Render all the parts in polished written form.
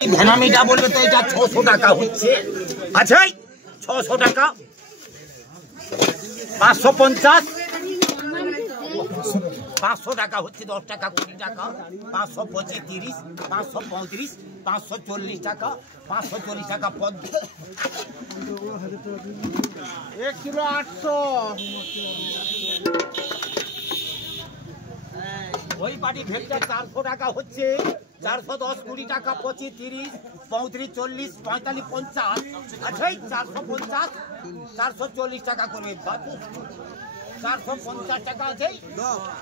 ভেনামিটা বলবে তো এটা 600 টাকা হচ্ছে। আচ্ছা 600 টাকা 550 500 টাকা হচ্ছে 10 টাকা 20 টাকা 525 30 535 540 টাকা 540 টাকা 1 কিলো 800 ওই পাটি ভেটটা 400 টাকা হচ্ছে 410 20 টাকা 25 30 35 40 45 50 আচ্ছা 450 440 টাকা করবে 450 টাকা আছে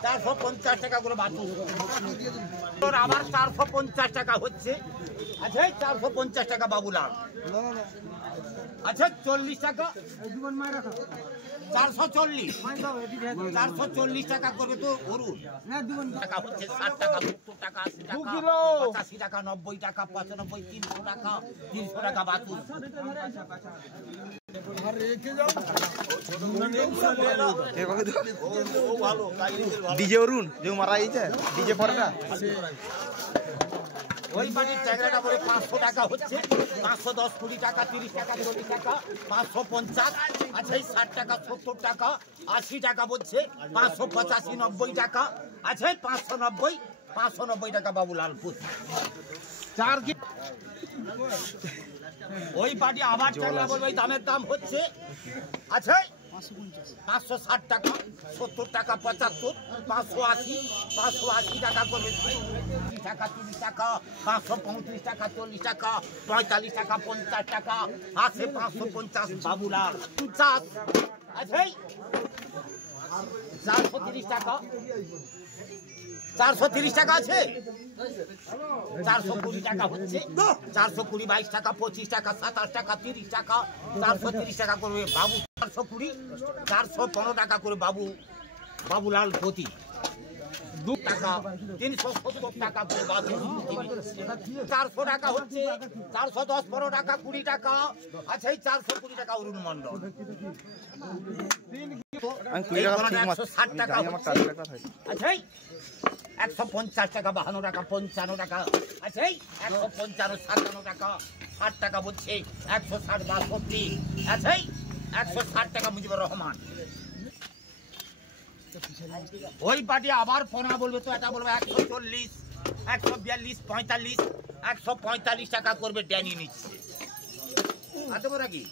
450 টাকা করে বাটু আবার 450 টাকা হচ্ছে আচ্ছা 450 টাকা বাবুলাল আচ্ছা 40 টাকা 440 টাকা করবে তো অরুণ টাকা হচ্ছে 60 টাকা 70 টাকা 80 টাকা 85 টাকা 90 টাকা 95 300 টাকা 300 টাকা বাতুল ডিজে অরুণ যে মারা গেছে ডিজে ফরটা ওই বাড়ির ট্যাগরাটা করে 500 টাকা হচ্ছে 510 20 টাকা 30 টাকা 40 টাকা 550 আচ্ছা 60 টাকা 70 টাকা 80 টাকা বলছে 585 90 টাকা আচ্ছা 590 টাকা বাবুলালপুর চার ওই বাড়ি আবার ট্যাগরা বলবে দামের দাম হচ্ছে আচ্ছা 560 টাকা 70 টাকা 75 580 টাকা করবে টাকা 30 টাকা 535 টাকা 40 টাকা 45 টাকা 50 টাকা আছে 550 বাবুলাল 50 আছে 430 টাকা 430 টাকা আছে 420 টাকা হচ্ছে 420 22 টাকা 25 টাকা 27 টাকা 30 টাকা 430 টাকা করবে বাবু 420 415 টাকা করে বাবুলাল পতি 2 টাকা 370 টাকা করে বাবু 400 টাকা হচ্ছে 410 15 টাকা 20 টাকা আচ্ছা 420 টাকা অরুণ মন্ডল 160 টাকা আচ্ছা 150 টাকা 52 টাকা 55 টাকা আচ্ছা 155 57 টাকা 60 টাকা বলছে 160 62 আচ্ছা 160 টাকা মুজিবুর রহমান ওই পার্টি আবার পোনা বলবে তো এটা বলবে 140 142 45 145 টাকা করবে ড্যানি নিচ্ছে আচ্ছা বড় কি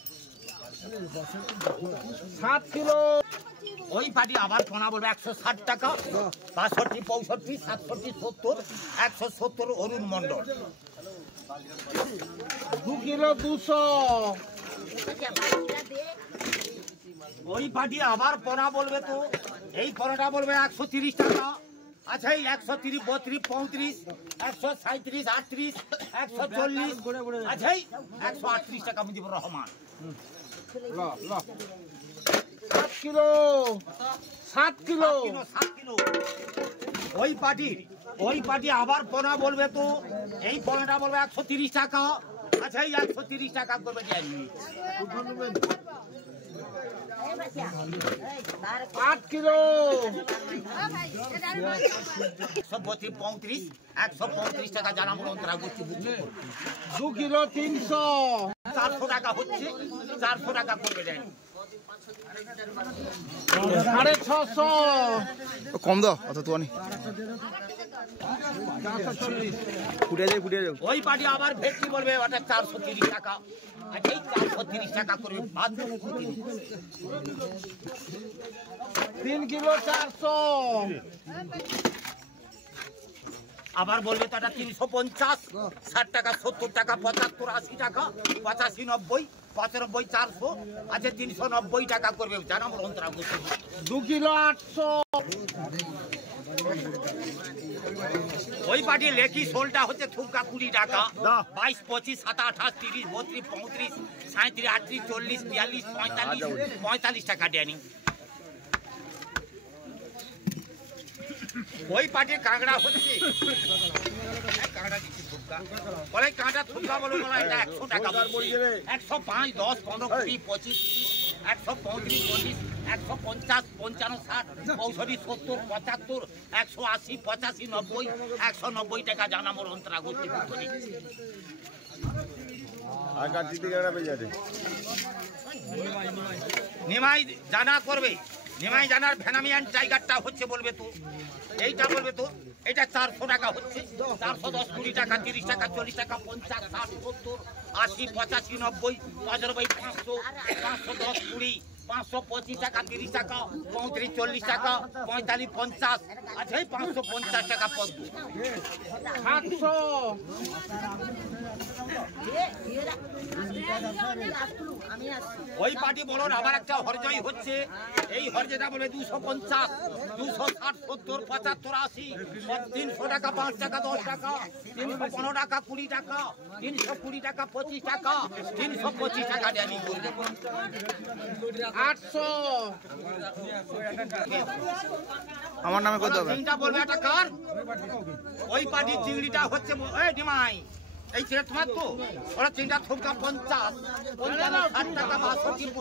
7 কিলো ওই পার্টি আবার পোনা বলবে 160 টাকা 62 65 67 70 170 অরুণ মন্ডল 2 কিলো 200 ওই পার্টি আবার পোনা বলবে তো এই পোনাটা বলবে 130 টাকা আচ্ছা 130 32 35 137 38 140 আচ্ছা 138 টাকা মুজিবুর রহমান 7 কিলো 7 কিলো ওই পার্টি আবার পোনা বলবে তো এই পোনাটা বলবে 130 টাকা আচ্ছা 130 টাকা করবে জানি 8 কিলো 135 135 টাকা জানাবো অন্তরা গোষ্ঠী 2 কিলো 300 400 টাকা হচ্ছে 400 টাকা করবে জানি 650 কম দাও অত তো নি ফুটে যাও ওই পার্টি আবার ভেটকি বলবে ওটা 430 টাকা আচ্ছা 430 টাকা করবে বাদ 3 কিলো 400 আবার বলবে তো এটা 350 60 টাকা 70 টাকা 75 80 টাকা 85 90 95 400 আচ্ছা 390 টাকা করবে জানাবো অন্তরা গোষ্ঠী 2 কিলো 800 ওই পার্টি লেখি শোলটা হচ্ছে থুকা 20 টাকা 22 25 27 28 30 32 35 37 38 40 42 45 টাকা ড্যানি ওই পার্টির কাঁকড়া হচ্ছে কাঁকড়া দিচ্ছি থুকা বলে কাঁটা থুকা বলো এটা 100 টাকা 105 10 15 20 25 30 135 40 150 55 60 65 70 75 180 85 90 190 টাকা জানা মোর অন্তরা গতি করি আকার দিতে গেলে পেয়ে যাবে নিমাই জানা করবে নিমাই জানার ভেনামিয়ান টাইগারটা হচ্ছে বলবে তো এইটা বলবে তো এটা 400 টাকা হচ্ছে 410 20 টাকা 30 টাকা 40 টাকা 50 60 70 80 85 90 55 500 510 20 525 টাকা 30 টাকা 35 40 টাকা 45 50 আচ্ছা 550 টাকা পদ্ম 700 ওই পার্টি বলুন আবার একটা হরজয় হচ্ছে এই হরজেটা বলে 250 260 70 75 80 300 টাকা 5 টাকা 10 টাকা 315 টাকা 20 টাকা 320 টাকা 25 টাকা 325 টাকা ডেলি করবে 800 আমার নামে কত হবে চিংড়িটা বলবে একটা কার ওই পার্টির চিংড়িটা হচ্ছে এই ডিমাই এই চিংড়ি তোমার তো ওরা চিংড়িটা থুপকা 50 55 60 টাকা 62